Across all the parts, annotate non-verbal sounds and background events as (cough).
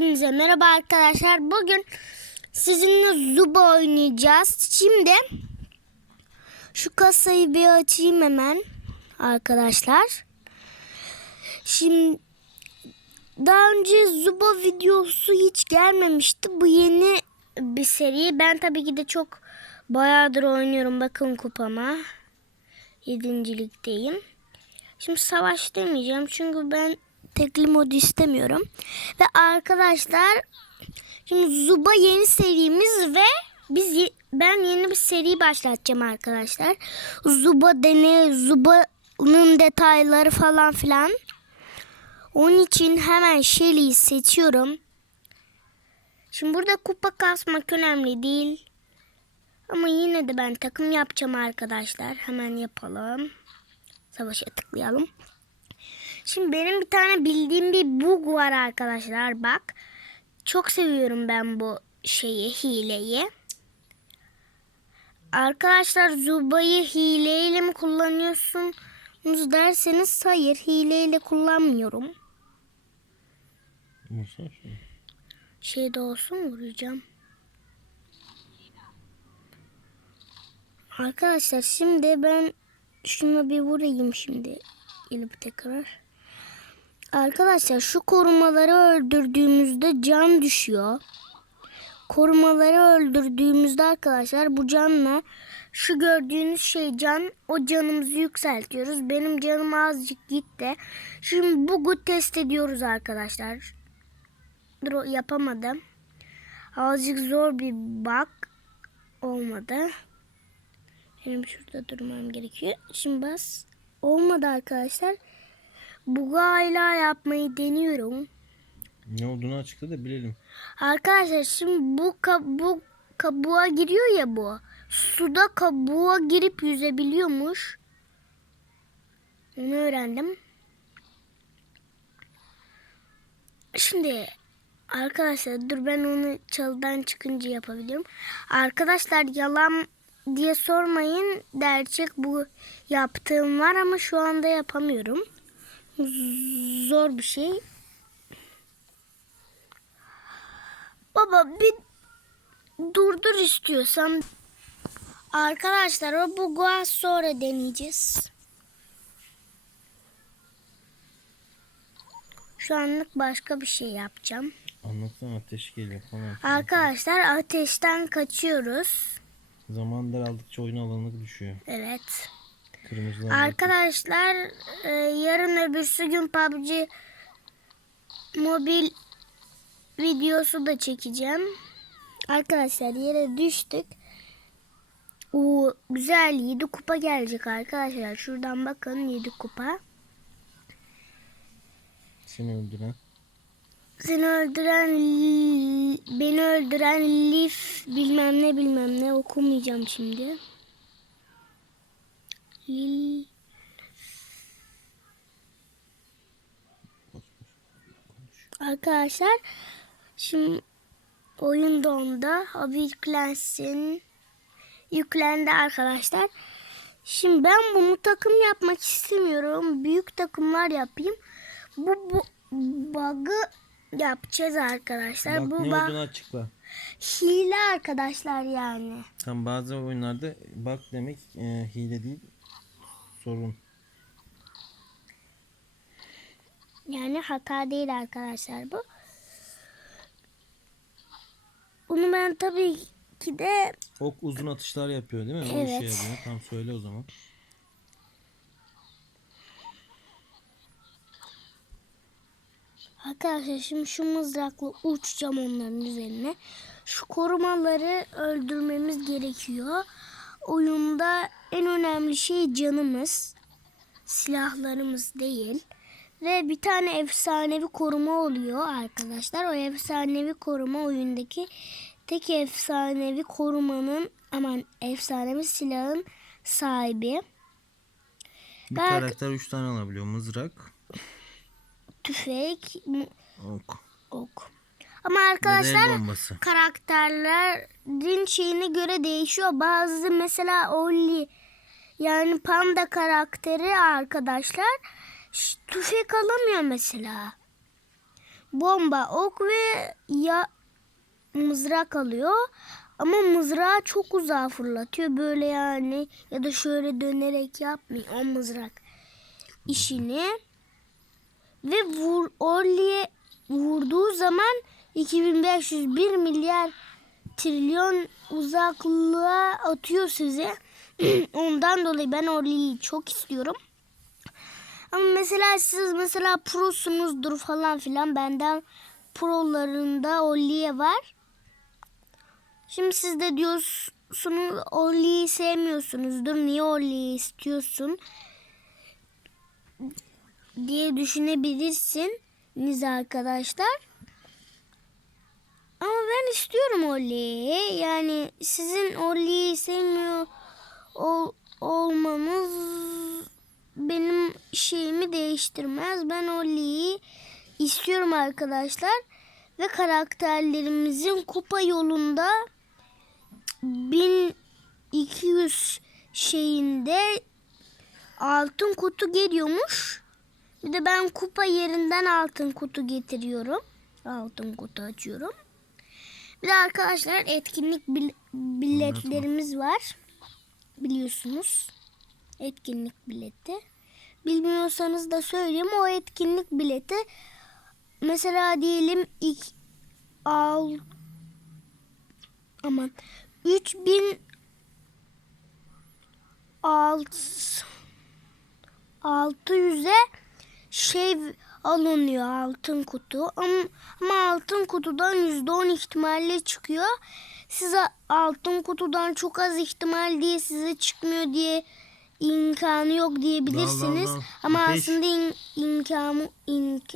Hepinize merhaba arkadaşlar. Bugün sizinle Zuba oynayacağız. Şimdi şu kasayı bir açayım hemen arkadaşlar. Şimdi daha önce Zuba videosu hiç gelmemişti. Bu yeni bir seri. Ben tabii ki de çok bayağıdır oynuyorum. Bakın kupama. Yedincilikteyim. Şimdi savaş demeyeceğim çünkü ben tekli mod istemiyorum. Ve arkadaşlar şimdi Zuba yeni serimiz ve biz ye- ben yeni bir seri başlatacağım arkadaşlar. Zuba dene Zuba'nın detayları falan filan. Onun için hemen Shelly'yi seçiyorum. Şimdi burada kupa kasmak önemli değil. Ama yine de ben takım yapacağım arkadaşlar. Hemen yapalım. Savaşa tıklayalım. Şimdi benim bir tane bildiğim bir bug var arkadaşlar bak. Çok seviyorum ben bu şeyi, hileyi. Arkadaşlar Zuba'yı hileyle mi kullanıyorsunuz derseniz hayır hileyle kullanmıyorum. Musa şey. Şeyde olsun vuracağım. Arkadaşlar şimdi ben şuna bir vurayım şimdi. Gelip tekrar. Arkadaşlar şu korumaları öldürdüğümüzde can düşüyor. Korumaları öldürdüğümüzde arkadaşlar bu canla şu gördüğünüz şey can o canımızı yükseltiyoruz. Benim canım azıcık gitti. Şimdi bug'u test ediyoruz arkadaşlar. Dur yapamadım. Azıcık zor bir bug olmadı. Benim şurada durmam gerekiyor. Şimdi bas. Olmadı arkadaşlar. Bug'u hala yapmayı deniyorum. Ne olduğunu açıkla da bilelim. Arkadaşlar şimdi bu kabu kabuğa giriyor ya bu. Suda kabuğa girip yüzebiliyormuş. Onu öğrendim. Şimdi arkadaşlar dur ben onu çalıdan çıkınca yapabiliyorum. Arkadaşlar yalan diye sormayın. Gerçek bu yaptığım var ama şu anda yapamıyorum. Zor bir şey. Baba bir durdur istiyorsan. Arkadaşlar o bu az sonra deneyeceğiz. Şu anlık başka bir şey yapacağım. Anlatsana ateş geliyor falan. Arkadaşlar ateşten kaçıyoruz. Zaman daraldıkça oyun alanı düşüyor. Evet. Kırmızılar Arkadaşlar e, yarın öbürsü gün PUBG mobil videosu da çekeceğim. Arkadaşlar yere düştük. O güzel 7 kupa gelecek arkadaşlar. Şuradan bakın 7 kupa. seni öldüren. Seni öldüren beni öldüren Lif bilmem ne bilmem ne okumayacağım şimdi. Lil Arkadaşlar şimdi oyun donda abi yüklensin. Yüklendi arkadaşlar. Şimdi ben bunu takım yapmak istemiyorum. Büyük takımlar yapayım. Bu, bu bug'ı yapacağız arkadaşlar. Bak bu ne bug olduğunu açıkla. hile arkadaşlar yani. Tam bazı oyunlarda bak demek e, hile değil sorun. Yani hata değil arkadaşlar bu. Bunu ben tabii ki de Ok uzun atışlar yapıyor değil mi? O Evet. işe yarıyor. Tam söyle o zaman. Arkadaşlar şimdi şu mızrakla uçacağım onların üzerine. Şu korumaları öldürmemiz gerekiyor. Oyunda en önemli şey canımız. Silahlarımız değil. Ve bir tane efsanevi koruma oluyor arkadaşlar. O efsanevi koruma oyundaki tek efsanevi korumanın aman efsanevi silahın sahibi. Bir Bak- karakter 3 tane alabiliyor. Mızrak, Tüfek, ok ok. Ama arkadaşlar el bombası. karakterlerin şeyine göre değişiyor. Bazı mesela Olli yani panda karakteri arkadaşlar tüfek alamıyor mesela. bomba, ok ve ya mızrak alıyor. Ama mızrağı çok uzağa fırlatıyor. Böyle yani ya da şöyle dönerek yapmıyor o mızrak işini. Ve vur, Orly'e vurduğu zaman 2501 milyar trilyon uzaklığa atıyor size. (clears throat) Ondan dolayı ben Orly'yi çok istiyorum. Ama mesela siz mesela prosunuzdur falan filan benden prolarında Orly'e var. Şimdi siz de diyorsunuz Orly'yi sevmiyorsunuzdur. Niye Orly'yi istiyorsun? diye düşünebilirsiniz arkadaşlar. Ama ben istiyorum Orly'yi. Yani sizin Orly'yi sevmiyor ol, olmanız benim şeyimi değiştirmez. Ben Orly'yi istiyorum arkadaşlar. Ve karakterlerimizin kupa yolunda 1200 şeyinde altın kutu geliyormuş. Bir de ben kupa yerinden altın kutu getiriyorum. Altın kutu açıyorum. Bir de arkadaşlar etkinlik bil- biletlerimiz var. Biliyorsunuz. Etkinlik bileti. Bilmiyorsanız da söyleyeyim o etkinlik bileti mesela diyelim ilk al aman 3000 alt 600'e şey alınıyor altın kutu ama, ama altın kutudan %10 ihtimalle çıkıyor. Size altın kutudan çok az ihtimal diye size çıkmıyor diye imkanı yok diyebilirsiniz. Dal, dal, dal. Ama Ateş. aslında in, imkanı imk,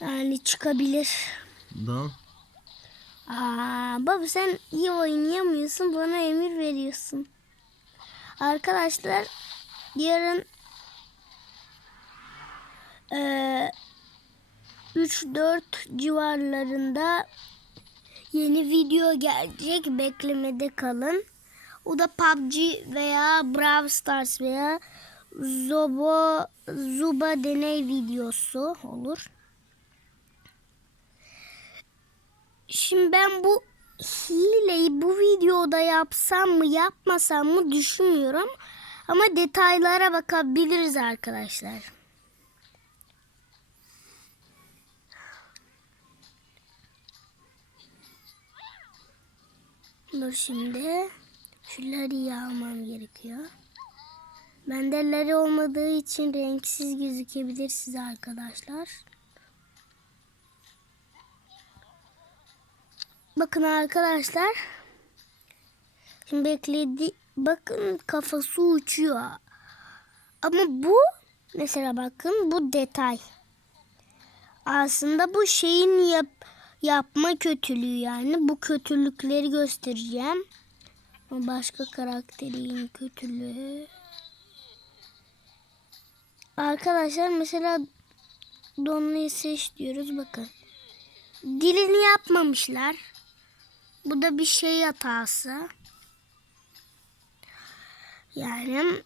yani çıkabilir. Dal. Aa, baba sen iyi oynayamıyorsun bana emir veriyorsun. Arkadaşlar yarın eee 3-4 civarlarında yeni video gelecek. Beklemede kalın. O da PUBG veya Brawl Stars veya Zobo Zuba deney videosu olur. Şimdi ben bu hileyi bu videoda yapsam mı yapmasam mı düşünmüyorum. Ama detaylara bakabiliriz arkadaşlar. Dur şimdi. Şu Larry'i almam gerekiyor. Bende olmadığı için renksiz gözükebilir size arkadaşlar. Bakın arkadaşlar. Şimdi bekledi. Bakın kafası uçuyor. Ama bu mesela bakın bu detay. Aslında bu şeyin yap, yapma kötülüğü yani. Bu kötülükleri göstereceğim. Başka karakterin kötülüğü. Arkadaşlar mesela Donla'yı seç diyoruz bakın. Dilini yapmamışlar. Bu da bir şey hatası. Yani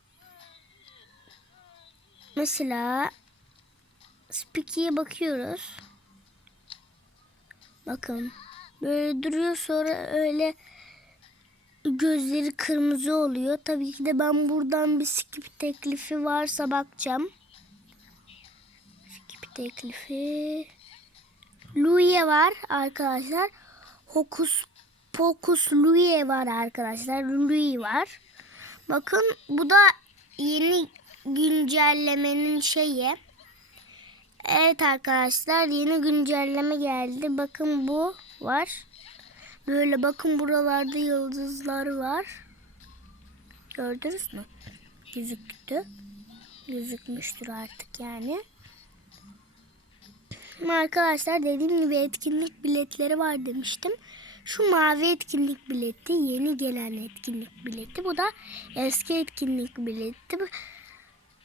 mesela Spicky'ye bakıyoruz. Bakın böyle duruyor sonra öyle gözleri kırmızı oluyor. Tabii ki de ben buradan bir skip teklifi varsa bakacağım. Skip teklifi. Louie var arkadaşlar. Hokus Pokus Louie var arkadaşlar. Louie var. Bakın bu da yeni güncellemenin şeyi. Evet arkadaşlar yeni güncelleme geldi. Bakın bu var. Böyle bakın buralarda yıldızlar var. Gördünüz mü? Gözüktü. Gözükmüştür artık yani. Arkadaşlar dediğim gibi etkinlik biletleri var demiştim. Şu mavi etkinlik bileti yeni gelen etkinlik bileti. Bu da eski etkinlik bileti.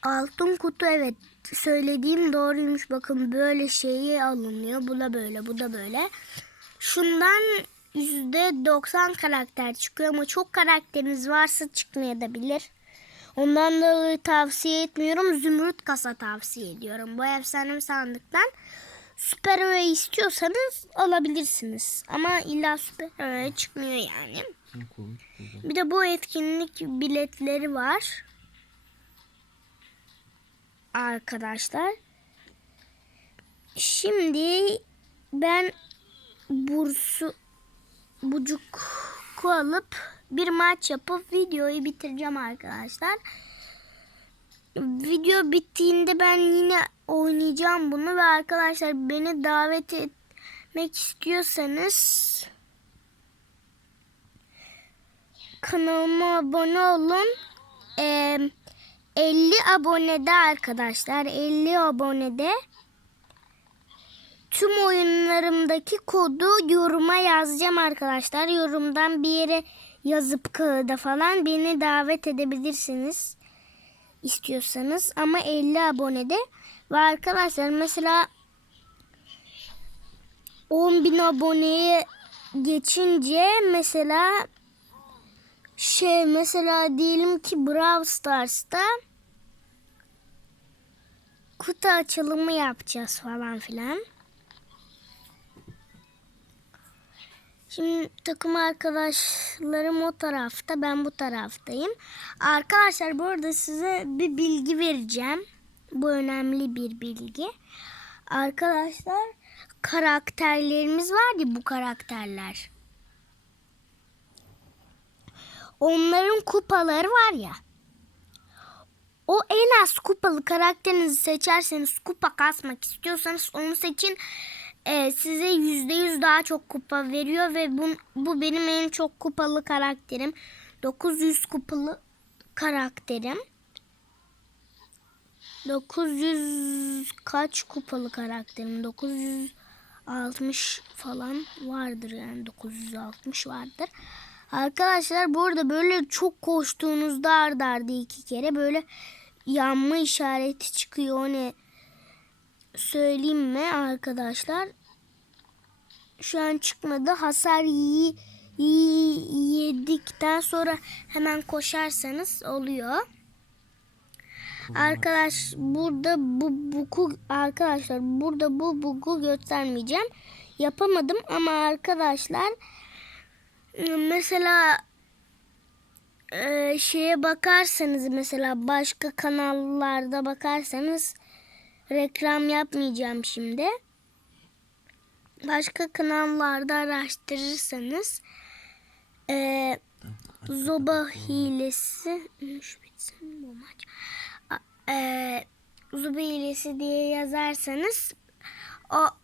Altın kutu evet söylediğim doğruymuş. Bakın böyle şeyi alınıyor. Bu da böyle bu da böyle. Şundan %90 karakter çıkıyor ama çok karakteriniz varsa çıkmayabilir. Ondan dolayı tavsiye etmiyorum. Zümrüt kasa tavsiye ediyorum. Bu efsane sandıktan süper öğe istiyorsanız alabilirsiniz. Ama illa süper öğe çıkmıyor yani. Bir de bu etkinlik biletleri var. Arkadaşlar. Şimdi ben bursu bucuk alıp bir maç yapıp videoyu bitireceğim arkadaşlar. Video bittiğinde ben yine oynayacağım bunu ve arkadaşlar beni davet etmek istiyorsanız kanalıma abone olun. Ee, 50 abonede arkadaşlar 50 abonede tüm oyunlarımdaki kodu yoruma yazacağım arkadaşlar. Yorumdan bir yere yazıp kağıda falan beni davet edebilirsiniz istiyorsanız ama 50 abonede ve arkadaşlar mesela 10.000 aboneye geçince mesela şey mesela diyelim ki Brawl Stars'ta kutu açılımı yapacağız falan filan. Şimdi takım arkadaşlarım o tarafta, ben bu taraftayım. Arkadaşlar bu arada size bir bilgi vereceğim. Bu önemli bir bilgi. Arkadaşlar karakterlerimiz var ya bu karakterler. Onların kupaları var ya. O en az kupalı karakterinizi seçerseniz kupa kasmak istiyorsanız onu seçin. Ee, size yüzde yüz daha çok kupa veriyor ve bu, bu benim en çok kupalı karakterim. 900 kupalı karakterim. 900 kaç kupalı karakterim? 960 falan vardır yani 960 vardır. Arkadaşlar bu arada böyle çok koştuğunuzda arda arda iki kere böyle yanma işareti çıkıyor. O ne söyleyeyim mi arkadaşlar? Şu an çıkmadı. Hasar yi, yi- yedikten sonra hemen koşarsanız oluyor. Arkadaş burada bu buku arkadaşlar burada bu buku göstermeyeceğim. Yapamadım ama arkadaşlar mesela e, şeye bakarsanız mesela başka kanallarda bakarsanız reklam yapmayacağım şimdi. Başka kanallarda araştırırsanız e, Zoba hilesi bitsin bu maç. E, Zoba hilesi diye yazarsanız o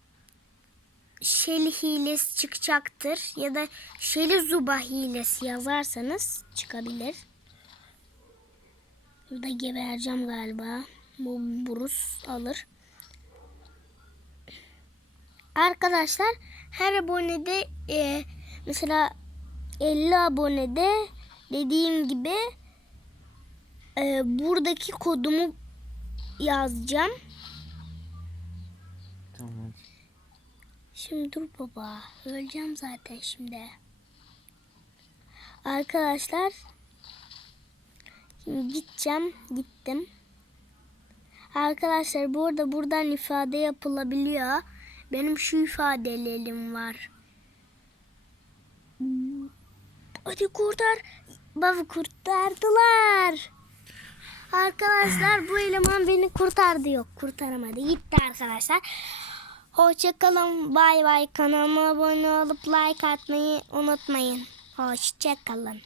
Şeli hilesi çıkacaktır ya da Şeli Zuba hilesi yazarsanız çıkabilir. Burada gebereceğim galiba. Bu burus alır. Arkadaşlar her abonede e, mesela 50 abonede dediğim gibi e, buradaki kodumu yazacağım. Tamam hadi. Şimdi dur baba. Öleceğim zaten şimdi. Arkadaşlar. Şimdi gideceğim. Gittim. Arkadaşlar bu arada buradan ifade yapılabiliyor. Benim şu ifadelerim var. Hadi kurtar. Baba kurtardılar. Arkadaşlar bu eleman beni kurtardı. Yok kurtaramadı. Gitti arkadaşlar. Hoşçakalın. Bay bay. Kanalıma abone olup like atmayı unutmayın. Hoşçakalın.